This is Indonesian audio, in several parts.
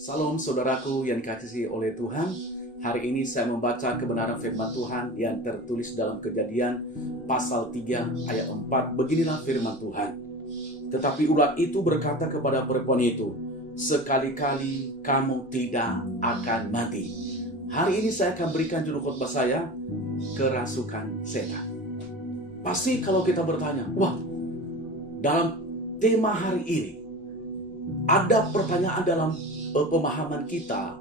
Salam saudaraku yang dikasihi oleh Tuhan. Hari ini saya membaca kebenaran firman Tuhan yang tertulis dalam Kejadian pasal 3 ayat 4. Beginilah firman Tuhan. Tetapi ular itu berkata kepada perempuan itu, sekali-kali kamu tidak akan mati. Hari ini saya akan berikan judul khotbah saya, kerasukan setan. Pasti kalau kita bertanya, wah, dalam tema hari ini ada pertanyaan dalam pemahaman kita,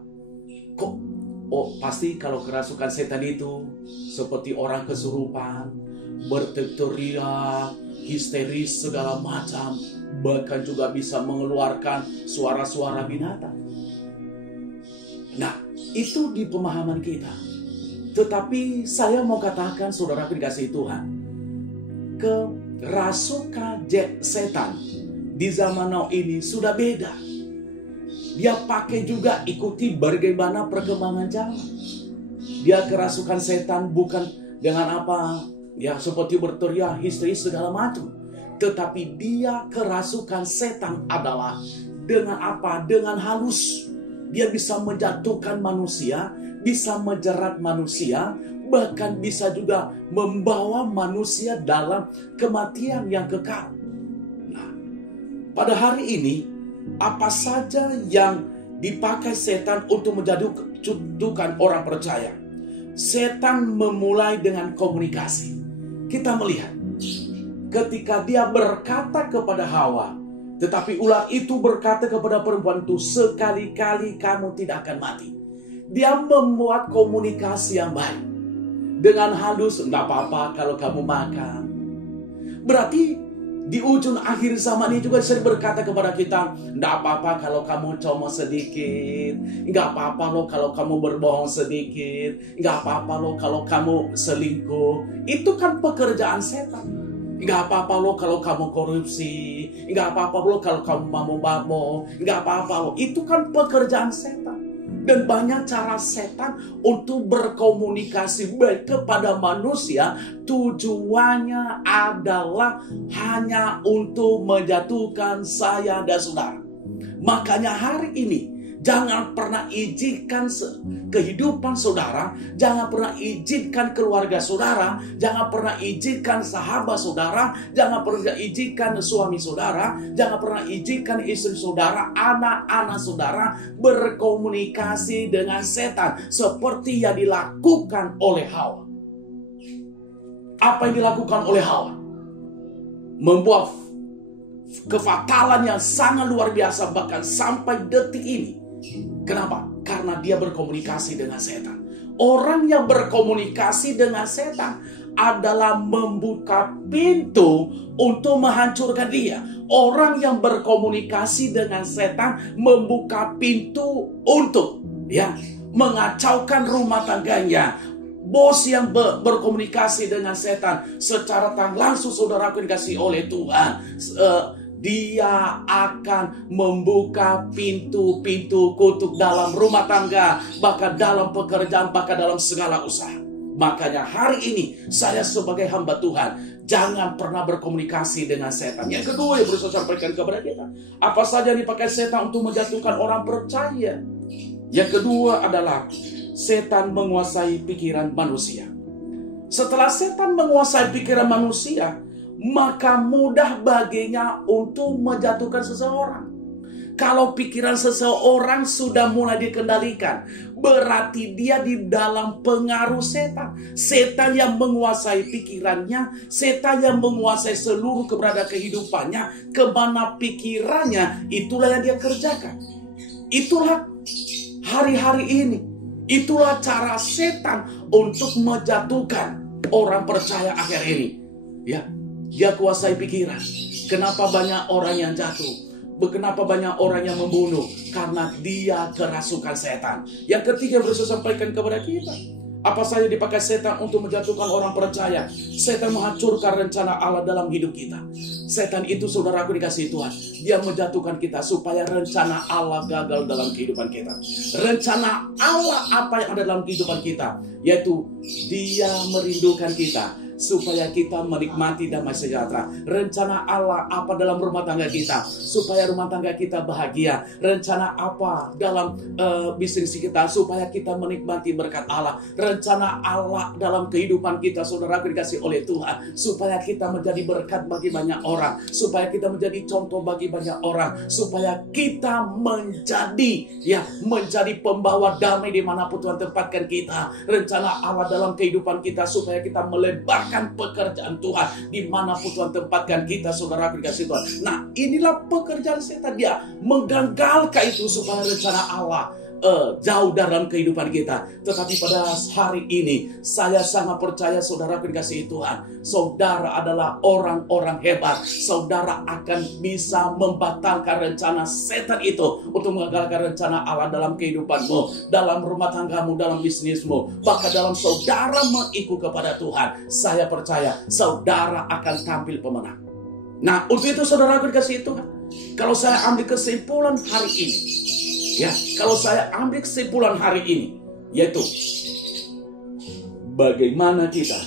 pasti kalau kerasukan setan itu seperti orang kesurupan, berteriak, histeris segala macam, bahkan juga bisa mengeluarkan suara-suara binatang. Nah, itu di pemahaman kita. Tetapi saya mau katakan, saudara dikasihi Tuhan, kerasukan setan di zaman now ini sudah beda. Dia pakai juga ikuti bagaimana perkembangan zaman. Dia kerasukan setan bukan dengan apa, ya seperti berteriak, histeris segala macam. Tetapi dia kerasukan setan adalah dengan apa? Dengan halus. Dia bisa menjatuhkan manusia, bisa menjerat manusia, bahkan bisa juga membawa manusia dalam kematian yang kekal. Nah, pada hari ini, apa saja yang dipakai setan untuk menjatuhkan orang percaya? Setan memulai dengan komunikasi. Kita melihat ketika dia berkata kepada Hawa, tetapi ular itu berkata kepada perempuan itu, sekali-kali kamu tidak akan mati. Dia membuat komunikasi yang baik. Dengan halus, enggak apa-apa kalau kamu makan. Berarti di ujung akhir zaman ini juga sering berkata kepada kita, enggak apa-apa kalau kamu comot sedikit, enggak apa-apa loh kalau kamu berbohong sedikit, enggak apa-apa loh kalau kamu selingkuh. Itu kan pekerjaan setan. Enggak apa-apa loh kalau kamu korupsi, enggak apa-apa loh kalau kamu mabuk, enggak apa-apa loh. Itu kan pekerjaan setan. Dan banyak cara setan untuk berkomunikasi baik kepada manusia. Tujuannya adalah hanya untuk menjatuhkan saya dan saudara. Makanya hari ini jangan pernah izinkan kehidupan saudara, jangan pernah izinkan keluarga saudara, jangan pernah izinkan sahabat saudara, jangan pernah izinkan suami saudara, jangan pernah izinkan istri saudara, anak-anak saudara berkomunikasi dengan setan seperti yang dilakukan oleh Hawa. Apa yang dilakukan oleh Hawa? Membuat kefatalan yang sangat luar biasa bahkan sampai detik ini. Kenapa? Karena dia berkomunikasi dengan setan. Orang yang berkomunikasi dengan setan adalah membuka pintu untuk menghancurkan dia. Orang yang berkomunikasi dengan setan membuka pintu untuk mengacaukan rumah tangganya. Bos yang berkomunikasi dengan setan secara tak langsung, saudaraku dikasih oleh Tuhan, dia akan membuka pintu-pintu kutuk dalam rumah tangga, bahkan dalam pekerjaan, bahkan dalam segala usaha. Makanya hari ini saya sebagai hamba Tuhan, jangan pernah berkomunikasi dengan setan. Yang kedua yang berusaha sampaikan kepada kita, apa saja yang dipakai setan untuk menjatuhkan orang percaya. Yang kedua adalah setan menguasai pikiran manusia. Setelah setan menguasai pikiran manusia, maka mudah baginya untuk menjatuhkan seseorang. Kalau pikiran seseorang sudah mulai dikendalikan, berarti dia di dalam pengaruh setan. Setan yang menguasai pikirannya, setan yang menguasai seluruh keberadaan kehidupannya. Kemana pikirannya, itulah yang dia kerjakan. Itulah hari-hari ini. Itulah cara setan untuk menjatuhkan orang percaya akhir ini. Ya. Dia kuasai pikiran. Kenapa banyak orang yang jatuh? Kenapa banyak orang yang membunuh? Karena dia kerasukan setan. Yang ketiga berusaha sampaikan kepada kita, apa saja dipakai setan untuk menjatuhkan orang percaya. Setan menghancurkan rencana Allah dalam hidup kita. Setan itu, saudaraku dikasihi Tuhan, dia menjatuhkan kita supaya rencana Allah gagal dalam kehidupan kita. Rencana Allah apa yang ada dalam kehidupan kita, yaitu dia merindukan kita. supaya kita menikmati damai sejahtera. Rencana Allah apa dalam rumah tangga kita, supaya rumah tangga kita bahagia. Rencana apa dalam bisnis kita, supaya kita menikmati berkat Allah. Rencana Allah dalam kehidupan kita, saudara dikasih oleh Tuhan, supaya kita menjadi berkat bagi banyak orang, supaya kita menjadi contoh bagi banyak orang, supaya kita menjadi pembawa damai dimanapun Tuhan tempatkan kita. Rencana Allah dalam kehidupan kita, supaya kita melebarkan pekerjaan Tuhan dimanapun Tuhan tempatkan kita, saudara dikasih Tuhan. Nah, inilah pekerjaan setan, dia menggagalkan itu supaya rencana Allah jauh dalam kehidupan kita. Tetapi pada hari ini saya sangat percaya, saudara dikasihi Tuhan, saudara adalah orang-orang hebat. Saudara akan bisa membatalkan rencana setan itu untuk mengagalkan rencana Allah dalam kehidupanmu, dalam rumah tanggamu, dalam bisnismu, bahkan dalam saudara mengikut kepada Tuhan. Saya percaya saudara akan tampil pemenang. Nah, untuk itu saudara dikasihi Tuhan, kalau saya ambil kesimpulan hari ini, yaitu bagaimana kita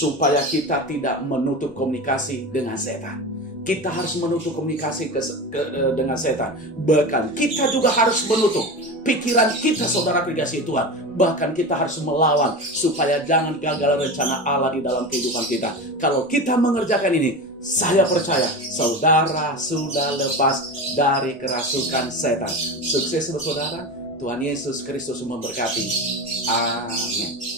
supaya kita tidak menutup komunikasi dengan setan. Kita harus menutup komunikasi dengan setan. Bahkan kita juga harus menutup pikiran kita, saudara dikasihi Tuhan. Bahkan kita harus melawan supaya jangan gagal rencana Allah di dalam kehidupan kita. Kalau kita mengerjakan ini, saya percaya saudara sudah lepas dari kerasukan setan. Sukses untuk saudara. Tuhan Yesus Kristus memberkati. Amin.